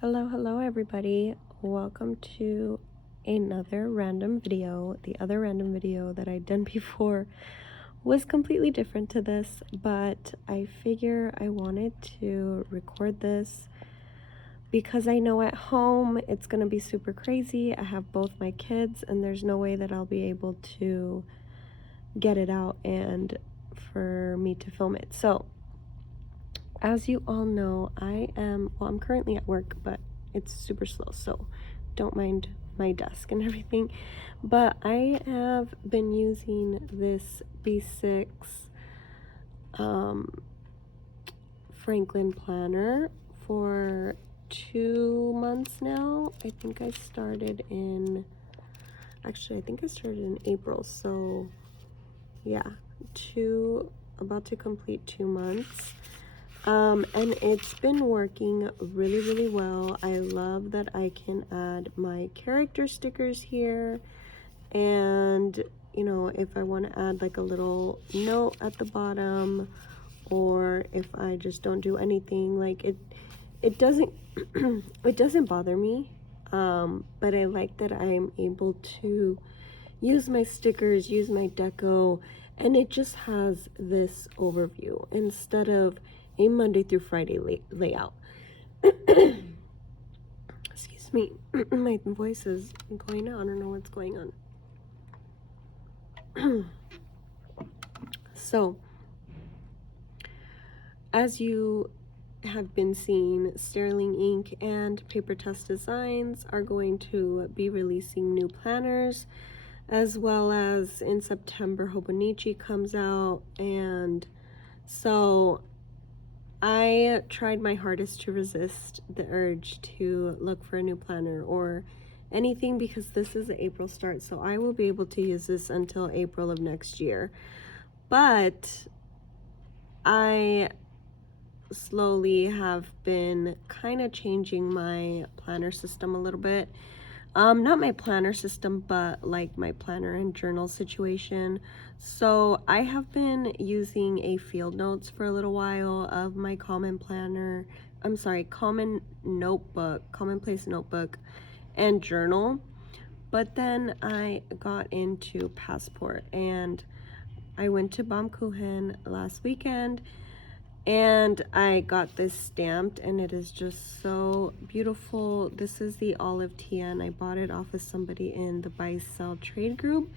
Hello everybody. Welcome to another random video. The other random video that I'd done before was completely different to this, but I figure I wanted to record this because I know at home it's gonna be super crazy. I have both my kids and there's no way that I'll be able to get it out and for me to film it. So as you all know, I'm currently at work, but it's super slow, so don't mind my desk and everything. But I have been using this B6 Franklin planner for 2 months now. I think I started in April, so yeah, about to complete 2 months. And it's been working really well. I love that I can add my character stickers here, and you know, if I want to add like a little note at the bottom, or if I just don't do anything, like it doesn't it doesn't bother me. But I like that I'm able to use my stickers, use my deco, and it just has this overview instead of a Monday through Friday layout. Excuse me, my voice is going out. I don't know what's going on. So, as you have been seeing, Sterling Ink and Paper Test Designs are going to be releasing new planners, as well as in September Hobonichi comes out, and so I tried my hardest to resist the urge to look for a new planner or anything, because this is an April start, so I will be able to use this until April of next year. But I slowly have been kind of changing my planner system a little bit. Not my planner system, but like my planner and journal situation. So I have been using a field notes for a little while of my common commonplace notebook and journal. But then I got into Passport, and I went to Baumkuchen last weekend, and I got this stamped, and it is just so beautiful. This is the Olive TN. I bought it off of somebody in the buy sell trade group.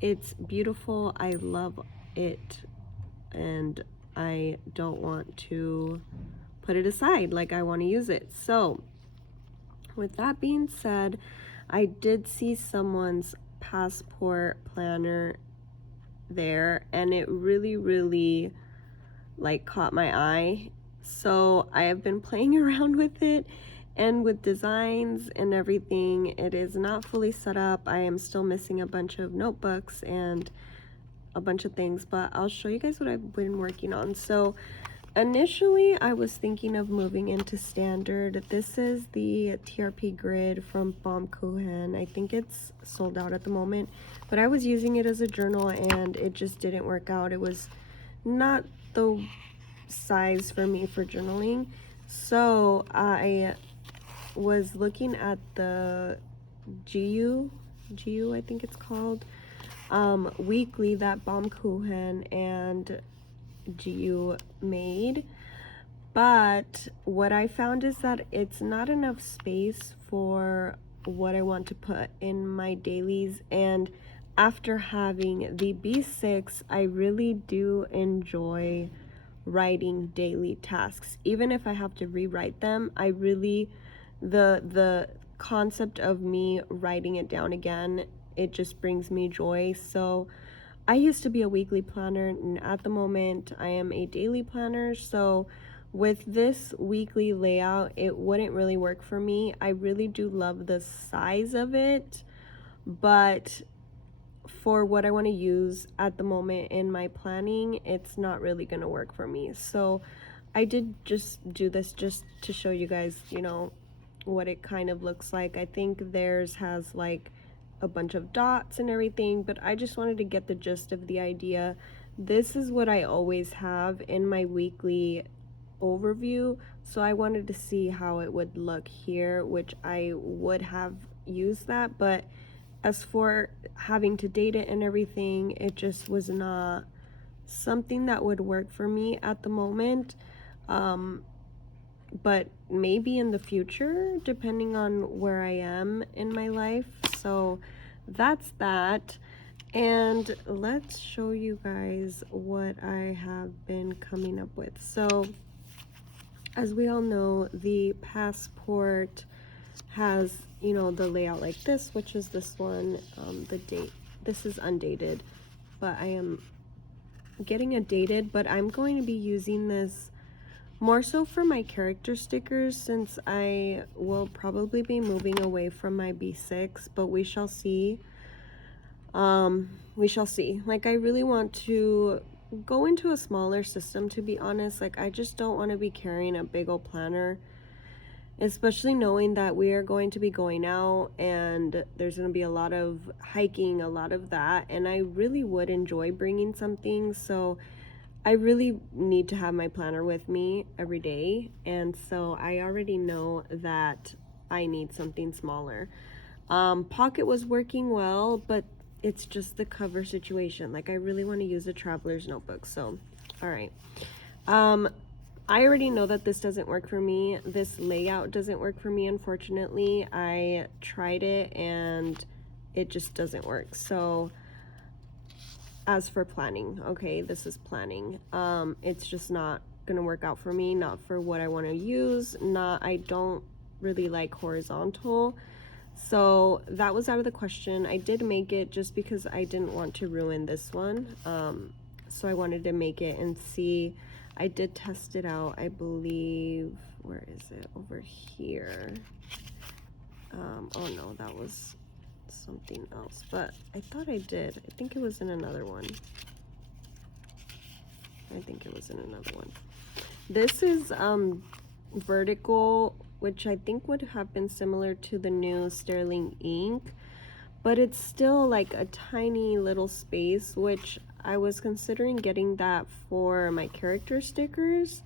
It's beautiful. I love it, and I don't want to put it aside. Like, I want to use it. So with that being said, I did see someone's Passport planner there, and it really like caught my eye. So I have been playing around with it and with designs and everything. It is not fully set up. I am still missing a bunch of notebooks and a bunch of things, but I'll show you guys what I've been working on. So initially I was thinking of moving into standard. This is the TRP grid from Baumkuchen. I think it's sold out at the moment, but I was using it as a journal and it just didn't work out. It was not the size for me for journaling. So I was looking at the GU, I think it's called, weekly that Baumkuchen and GU made. But what I found is that it's not enough space for what I want to put in my dailies, and after having the B6, I really do enjoy writing daily tasks. Even if I have to rewrite them, I really, the concept of me writing it down again, it just brings me joy. So I used to be a weekly planner, and at the moment I am a daily planner. So with this weekly layout, it wouldn't really work for me. I really do love the size of it, but for what I want to use at the moment in my planning, it's not really going to work for me. So I did just do this just to show you guys, you know, what it kind of looks like. I think theirs has like a bunch of dots and everything, but I just wanted to get the gist of the idea. This is what I always have in my weekly overview So I wanted to see how it would look here, which I would have used that, but as for having to date it and everything, it just was not something that would work for me at the moment. But maybe in the future, depending on where I am in my life. So that's that. And let's show you guys what I have been coming up with. So as we all know, the Passport has, you know, the layout like this, which is this one. The date, this is undated, but I am getting a dated, but I'm going to be using this more so for my character stickers, since I will probably be moving away from my B6, but we shall see. We shall see. Like, I really want to go into a smaller system, to be honest. Like, I just don't want to be carrying a big old planner, especially knowing that we are going to be going out and there's going to be a lot of hiking, a lot of that, and I really would enjoy bringing something. So I really need to have my planner with me every day, and so I already know that I need something smaller. Pocket was working well, but it's just the cover situation. Like, I really want to use a traveler's notebook. So all right, I already know that this doesn't work for me. This layout doesn't work for me, unfortunately. I tried it and it just doesn't work. So as for planning, okay, this is planning. It's just not gonna work out for me, not for what I want to use. I don't really like horizontal, so that was out of the question. I did make it just because I didn't want to ruin this one. So I wanted to make it and see. I did test it out, I believe. Where is it? Over here. Oh no, that was something else, but I thought I did. I think it was in another one. This is vertical, which I think would have been similar to the new Sterling ink, but it's still like a tiny little space, which I was considering getting that for my character stickers,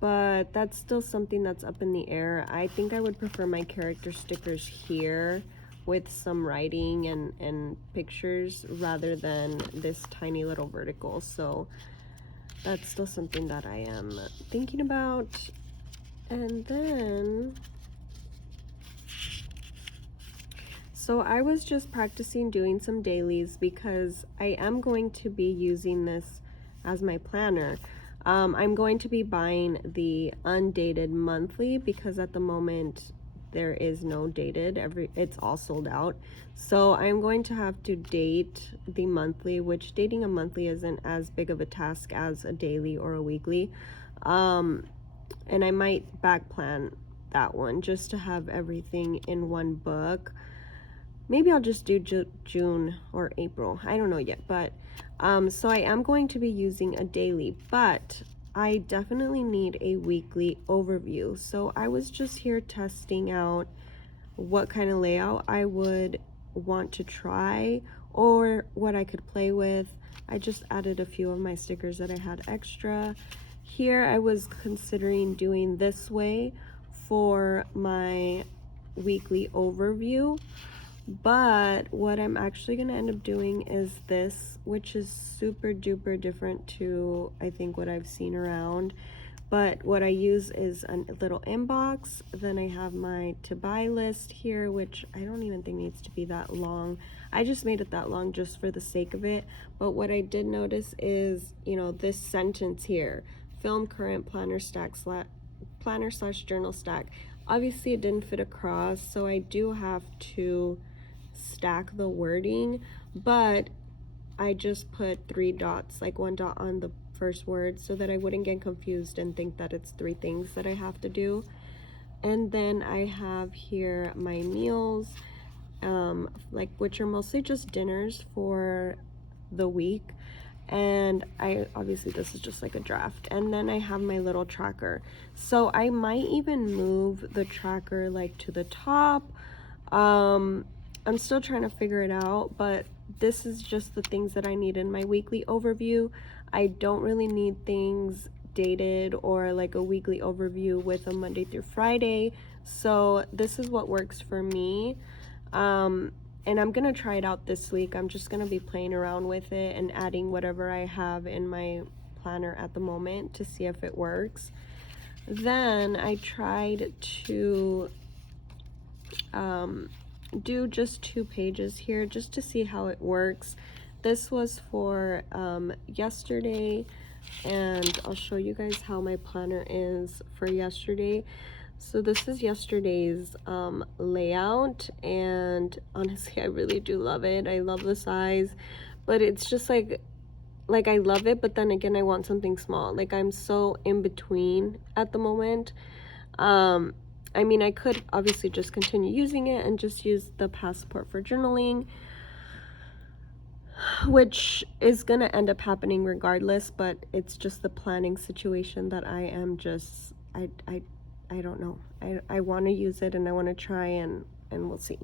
but that's still something that's up in the air. I think I would prefer my character stickers here with some writing and pictures rather than this tiny little vertical. So that's still something that I am thinking about. And then, so I was just practicing doing some dailies because I am going to be using this as my planner. I'm going to be buying the undated monthly because at the moment there is no dated. It's all sold out. So I'm going to have to date the monthly, which dating a monthly isn't as big of a task as a daily or a weekly. And I might back plan that one just to have everything in one book. Maybe I'll just do June or April. I don't know yet, but so I am going to be using a daily, but I definitely need a weekly overview. So I was just here testing out what kind of layout I would want to try or what I could play with. I just added a few of my stickers that I had extra. Here I was considering doing this way for my weekly overview, but what I'm actually going to end up doing is this, which is super duper different to I think what I've seen around. But what I use is a little inbox. Then I have my to buy list here, which I don't even think needs to be that long. I just made it that long just for the sake of it. But what I did notice is, you know, this sentence here, film current planner slash journal stack. Obviously it didn't fit across, so I do have to stack the wording, but I just put 3 dots, like 1 dot on the first word so that I wouldn't get confused and think that it's 3 things that I have to do. And then I have here my meals, like, which are mostly just dinners for the week. And I obviously, this is just like a draft. And then I have my little tracker. So I might even move the tracker like to the top. I'm still trying to figure it out, but this is just the things that I need in my weekly overview. I don't really need things updated or like a weekly overview with a Monday through Friday. So this is what works for me. And I'm gonna try it out this week. I'm just gonna be playing around with it and adding whatever I have in my planner at the moment to see if it works. Then I tried to do just 2 pages here just to see how it works. This was for yesterday, and I'll show you guys how my planner is for yesterday. So this is yesterday's layout, and honestly I really do love it. I love the size, but it's just like I love it, but then again I want something small. Like I'm so in between at the moment. I mean, I could obviously just continue using it and just use the Passport for journaling, which is gonna end up happening regardless, but it's just the planning situation that I am just I don't know. I want to use it and I want to try, and we'll see.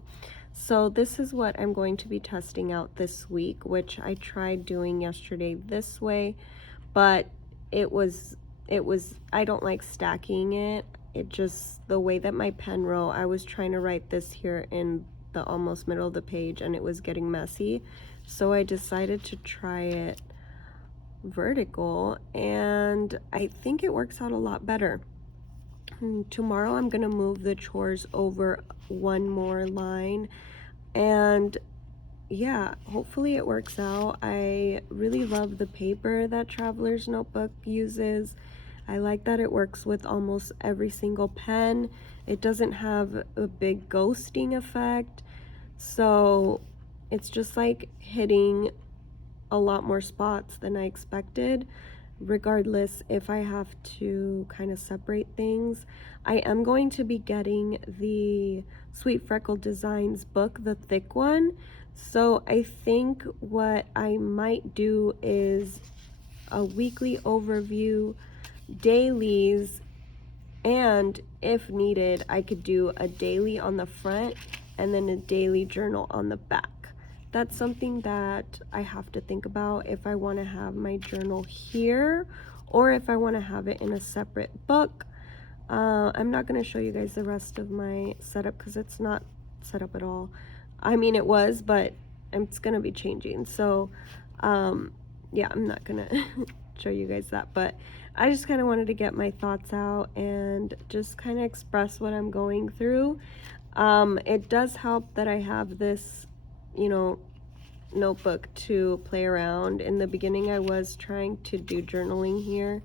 So this is what I'm going to be testing out this week, which I tried doing yesterday this way, but it was I don't like stacking it. It just, the way that my pen wrote, I was trying to write this here in the almost middle of the page and it was getting messy. So I decided to try it vertical, and I think it works out a lot better. Tomorrow I'm gonna move the chores over 1 more line, and yeah, hopefully it works out. I really love the paper that Traveler's Notebook uses. I like that it works with almost every single pen. It doesn't have a big ghosting effect, so it's just like hitting a lot more spots than I expected. Regardless, if I have to kind of separate things, I am going to be getting the Sweet Freckle Designs book, the thick one. So I think what I might do is a weekly overview, dailies, and if needed, I could do a daily on the front and then a daily journal on the back. That's something that I have to think about if I want to have my journal here or if I want to have it in a separate book. I'm not going to show you guys the rest of my setup because it's not set up at all. I mean, it was, but it's going to be changing. So, yeah, I'm not going to show you guys that. But I just kind of wanted to get my thoughts out and just kind of express what I'm going through. It does help that I have this, you know, notebook to play around. In the beginning I was trying to do journaling here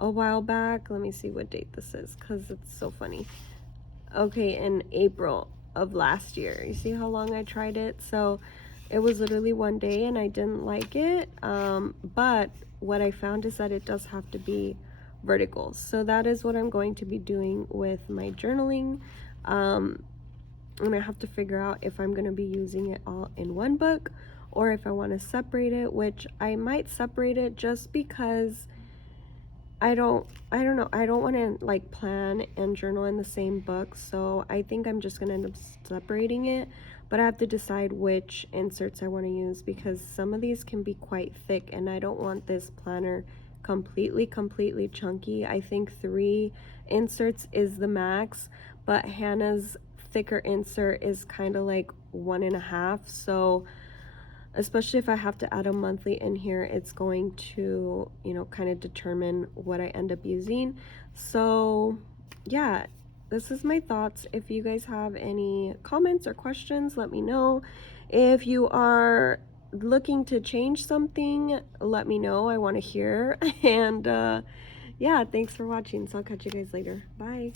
a while back. Let me see what date this is because it's so funny. Okay, in April of last year. You see how long I tried it? So it was literally 1 day and I didn't like it, but what I found is that it does have to be vertical. So that is what I'm going to be doing with my journaling. And I have to figure out if I'm going to be using it all in one book or if I want to separate it, which I might separate it just because I don't know. I don't want to like plan and journal in the same book. So I think I'm just going to end up separating it, but I have to decide which inserts I want to use because some of these can be quite thick and I don't want this planner completely chunky. I think 3 inserts is the max, but Hannah's thicker insert is kind of like 1.5, so especially if I have to add a monthly in here, it's going to, you know, kind of determine what I end up using. So yeah, this is my thoughts. If you guys have any comments or questions, let me know. If you are looking to change something, let me know. I want to hear. And yeah, thanks for watching. So I'll catch you guys later. Bye.